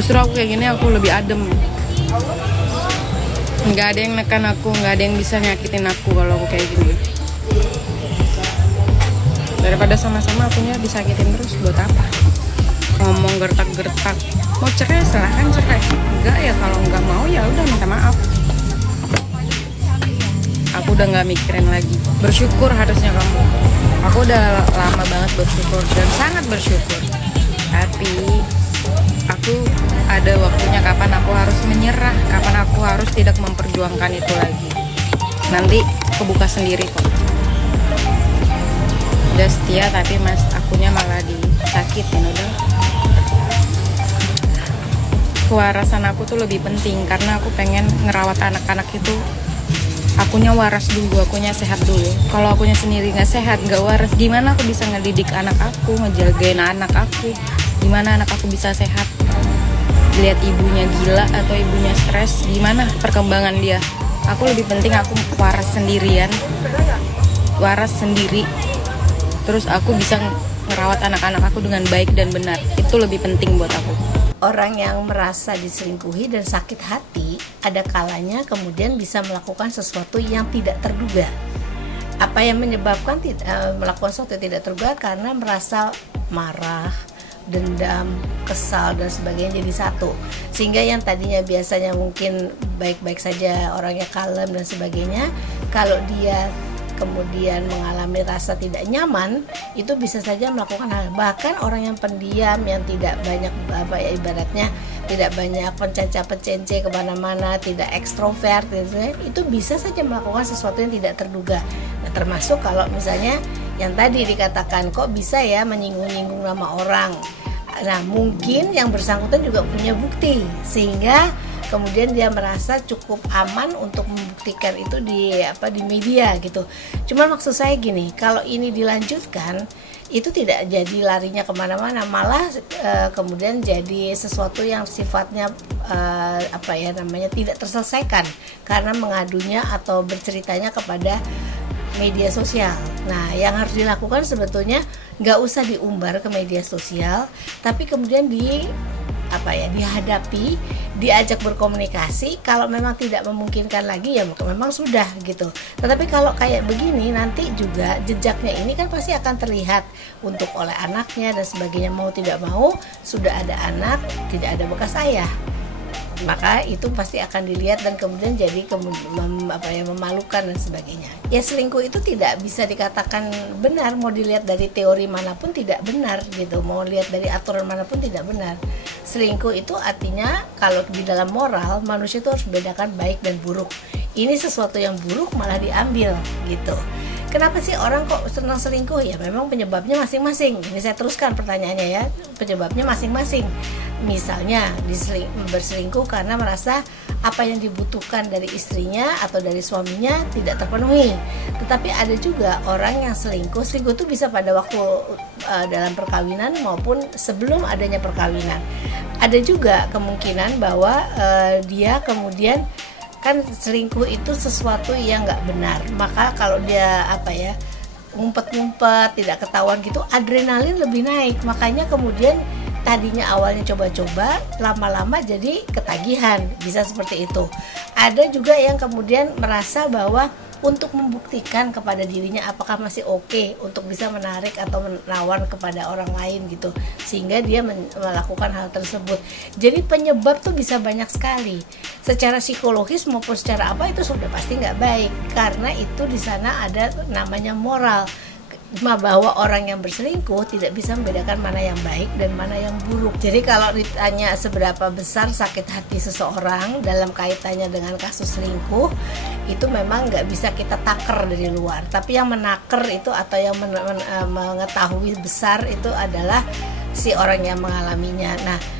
Justru aku kayak gini aku lebih adem. Nggak ada yang nekan aku, nggak ada yang bisa nyakitin aku kalau aku kayak gini. Daripada sama-sama akunya disakitin terus, buat apa? Ngomong gertak-gertak. Mau cerai silahkan cerai. Enggak ya, kalau nggak mau ya udah minta maaf. Aku udah nggak mikirin lagi. Bersyukur harusnya kamu. Aku udah lama banget bersyukur dan sangat bersyukur. Tapi aku ada waktunya kapan aku harus menyerah, kapan aku harus tidak memperjuangkan itu lagi. Nanti kebuka sendiri kok. Udah setia tapi mas akunya malah disakitin. Udah, kewarasan aku tuh lebih penting karena aku pengen ngerawat anak-anak itu. Akunya waras dulu, akunya sehat dulu. Kalau akunya sendiri nggak sehat, nggak waras, gimana aku bisa ngedidik anak aku, ngejagain anak aku? Gimana anak aku bisa sehat? Lihat ibunya gila atau ibunya stres, gimana perkembangan dia? Aku lebih penting aku waras sendirian, waras sendiri. Terus aku bisa ngerawat anak-anak aku dengan baik dan benar. Itu lebih penting buat aku. Orang yang merasa diselingkuhi dan sakit hati, ada kalanya kemudian bisa melakukan sesuatu yang tidak terduga. Apa yang menyebabkan melakukan sesuatu yang tidak terduga? Karena merasa marah, dendam, kesal dan sebagainya jadi satu. Sehingga yang tadinya biasanya mungkin baik-baik saja, orangnya kalem dan sebagainya, kalau dia kemudian mengalami rasa tidak nyaman, itu bisa saja melakukan hal. Bahkan orang yang pendiam, yang tidak banyak ibaratnya tidak banyak pencence kemana-mana, tidak ekstrovert, itu bisa saja melakukan sesuatu yang tidak terduga. Nah, termasuk kalau misalnya yang tadi dikatakan kok bisa ya menyinggung-nyinggung nama orang. Nah, mungkin yang bersangkutan juga punya bukti sehingga kemudian dia merasa cukup aman untuk membuktikan itu di media gitu. Cuma maksud saya gini, kalau ini dilanjutkan itu tidak jadi larinya kemana-mana, malah kemudian jadi sesuatu yang sifatnya tidak terselesaikan karena mengadunya atau berceritanya kepada media sosial. Nah, yang harus dilakukan sebetulnya nggak usah diumbar ke media sosial, tapi kemudian dihadapi, diajak berkomunikasi. Kalau memang tidak memungkinkan lagi ya memang sudah gitu. Tetapi kalau kayak begini nanti juga jejaknya ini kan pasti akan terlihat untuk oleh anaknya dan sebagainya. Mau tidak mau sudah ada anak, tidak ada bekas ayah, maka itu pasti akan dilihat dan kemudian jadi memalukan dan sebagainya. Ya, selingkuh itu tidak bisa dikatakan benar, mau dilihat dari teori manapun tidak benar gitu, mau lihat dari aturan manapun tidak benar. Selingkuh itu artinya kalau di dalam moral manusia itu harus membedakan baik dan buruk. Ini sesuatu yang buruk malah diambil gitu. Kenapa sih orang kok senang selingkuh? Ya memang penyebabnya masing-masing. Ini saya teruskan pertanyaannya ya. Penyebabnya masing-masing. Misalnya berselingkuh karena merasa apa yang dibutuhkan dari istrinya atau dari suaminya tidak terpenuhi. Tetapi ada juga orang yang selingkuh itu bisa pada waktu dalam perkawinan maupun sebelum adanya perkawinan. Ada juga kemungkinan bahwa dia kemudian kan selingkuh itu sesuatu yang nggak benar, maka kalau dia ngumpet-ngumpet tidak ketahuan gitu, adrenalin lebih naik, makanya kemudian tadinya awalnya coba-coba, lama-lama jadi ketagihan, bisa seperti itu. Ada juga yang kemudian merasa bahwa untuk membuktikan kepada dirinya apakah masih oke untuk bisa menarik atau menawan kepada orang lain gitu, sehingga dia melakukan hal tersebut. Jadi penyebab tuh bisa banyak sekali, secara psikologis maupun secara itu sudah pasti nggak baik, karena itu di sana ada namanya moral, bahwa orang yang berselingkuh tidak bisa membedakan mana yang baik dan mana yang buruk. Jadi kalau ditanya seberapa besar sakit hati seseorang dalam kaitannya dengan kasus selingkuh, itu memang nggak bisa kita taker dari luar. Tapi yang menaker itu atau yang mengetahui besar itu adalah si orang yang mengalaminya. Nah,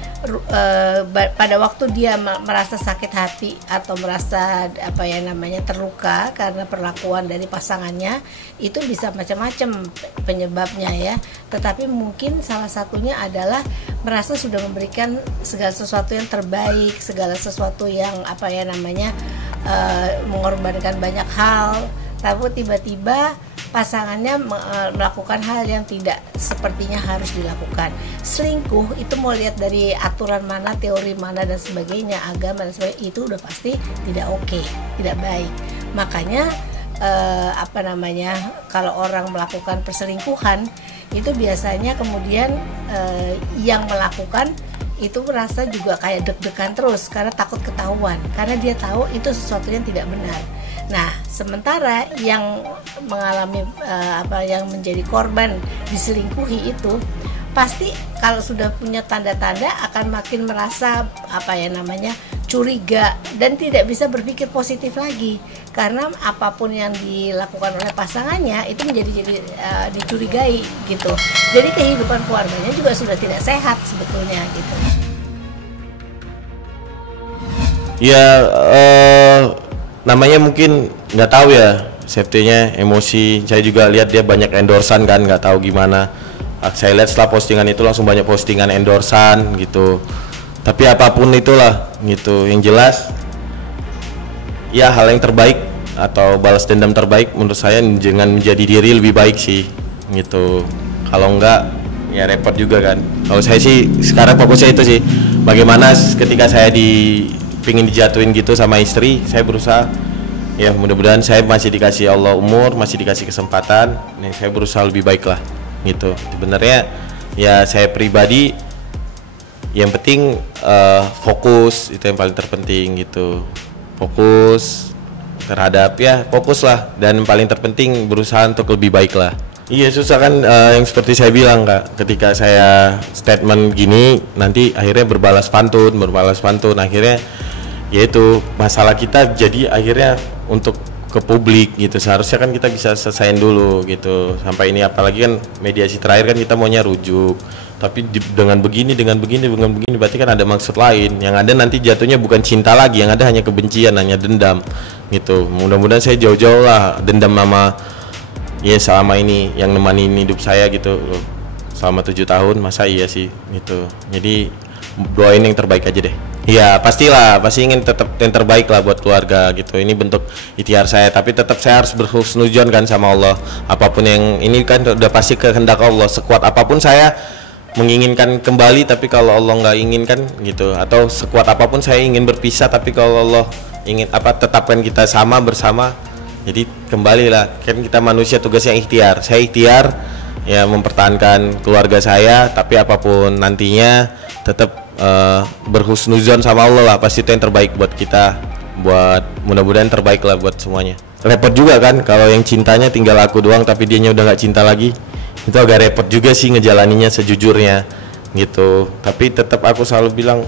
pada waktu dia merasa sakit hati atau merasa terluka karena perlakuan dari pasangannya, itu bisa macam-macam penyebabnya ya. Tetapi mungkin salah satunya adalah merasa sudah memberikan segala sesuatu yang terbaik, segala sesuatu yang mengorbankan banyak hal, tapi tiba-tiba pasangannya melakukan hal yang tidak sepertinya harus dilakukan. Selingkuh itu mau lihat dari aturan mana, teori mana dan sebagainya, agama dan sebagainya, itu udah pasti tidak oke, tidak baik. Makanya kalau orang melakukan perselingkuhan itu biasanya kemudian yang melakukan itu merasa juga kayak deg-degan terus karena takut ketahuan, karena dia tahu itu sesuatu yang tidak benar. Nah, sementara yang mengalami yang menjadi korban diselingkuhi itu pasti kalau sudah punya tanda-tanda akan makin merasa curiga dan tidak bisa berpikir positif lagi, karena apapun yang dilakukan oleh pasangannya itu menjadi dicurigai gitu. Jadi kehidupan keluarganya juga sudah tidak sehat sebetulnya gitu. Ya namanya mungkin nggak tahu ya, safety-nya, emosi. Saya juga lihat dia banyak endorsan kan, nggak tahu gimana. Saya lihat setelah postingan itu langsung banyak postingan endorsan gitu. Tapi apapun itulah gitu, yang jelas ya hal yang terbaik atau balas dendam terbaik menurut saya dengan menjadi diri lebih baik sih gitu. Kalau enggak ya repot juga kan. Kalau saya sih sekarang fokusnya itu sih, bagaimana ketika saya pingin dijatuhin gitu sama istri, saya berusaha ya, mudah-mudahan saya masih dikasih Allah umur, masih dikasih kesempatan, nih saya berusaha lebih baik lah gitu. Sebenarnya ya saya pribadi yang penting fokus, itu yang paling terpenting gitu. Fokus terhadap fokus lah, dan paling terpenting berusaha untuk lebih baik lah. Iya susah kan, yang seperti saya bilang Kak, ketika saya statement gini nanti akhirnya berbalas pantun, akhirnya yaitu masalah kita jadi akhirnya untuk ke publik gitu. Seharusnya kan kita bisa selesaiin dulu gitu sampai ini, apalagi kan mediasi terakhir kan kita maunya rujuk, tapi dengan begini berarti kan ada maksud lain, yang ada nanti jatuhnya bukan cinta lagi, yang ada hanya kebencian, hanya dendam gitu. Mudah-mudahan saya jauh-jauh lah dendam sama selama ini yang nemanin hidup saya gitu loh, selama 7 tahun, masa iya sih gitu. Jadi doain yang terbaik aja deh. Iya pastilah, pasti ingin tetap yang terbaik lah buat keluarga gitu. Ini bentuk ikhtiar saya, tapi tetap saya harus berhusnudzon kan sama Allah. Apapun yang ini kan udah pasti kehendak Allah. Sekuat apapun saya menginginkan kembali, tapi kalau Allah nggak inginkan gitu, atau sekuat apapun saya ingin berpisah, tapi kalau Allah ingin tetapkan kita bersama, jadi kembalilah. Kan kita manusia tugasnya ikhtiar. Saya ikhtiar ya mempertahankan keluarga saya, tapi apapun nantinya tetap berhusnuzon sama Allah lah, pasti itu yang terbaik buat kita, buat mudah-mudahan terbaik lah buat semuanya. Repot juga kan kalau yang cintanya tinggal aku doang tapi dianya udah nggak cinta lagi, itu agak repot juga sih ngejalaninya sejujurnya gitu. Tapi tetap aku selalu bilang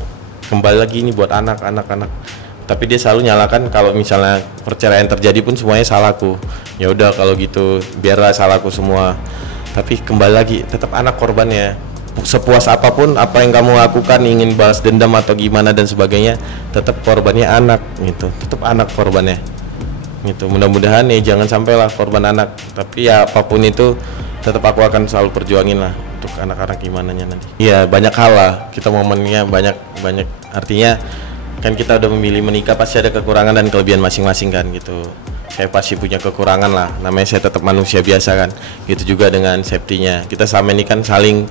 kembali lagi ini buat anak, tapi dia selalu nyalakan kalau misalnya perceraian terjadi pun semuanya salahku. Ya udah kalau gitu biarlah salahku semua, tapi kembali lagi tetap anak korbannya. Sepuas apapun apa yang kamu lakukan, ingin balas dendam atau gimana dan sebagainya, tetap korbannya anak gitu, tetap anak korbannya gitu. Mudah-mudahan jangan sampailah korban anak, tapi ya apapun itu tetap aku akan selalu perjuangin lah untuk anak-anak gimana nanti. Iya banyak hal lah, kita momennya banyak, artinya kan kita udah memilih menikah pasti ada kekurangan dan kelebihan masing-masing kan gitu. Saya pasti punya kekurangan lah, namanya saya tetap manusia biasa kan. Gitu juga dengan safety-nya, kita sama ini kan saling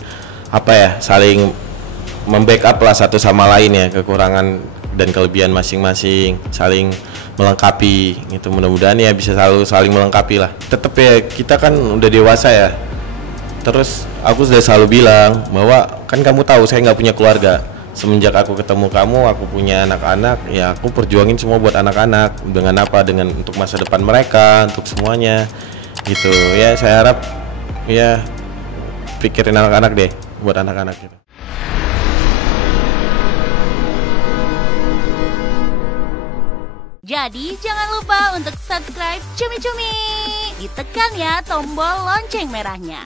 membackup lah satu sama lain ya, kekurangan dan kelebihan masing-masing, saling melengkapi gitu. Mudah-mudahan ya bisa selalu saling melengkapi lah. Tetap ya kita kan udah dewasa ya, terus aku sudah selalu bilang bahwa kan kamu tahu saya nggak punya keluarga. Semenjak aku ketemu kamu, aku punya anak-anak, ya aku perjuangin semua buat anak-anak. Dengan untuk masa depan mereka, untuk semuanya gitu ya. Saya harap ya pikirin anak-anak deh, buat anak-anak gitu. Jadi jangan lupa untuk subscribe Cumi Cumi. Ditekan ya tombol lonceng merahnya.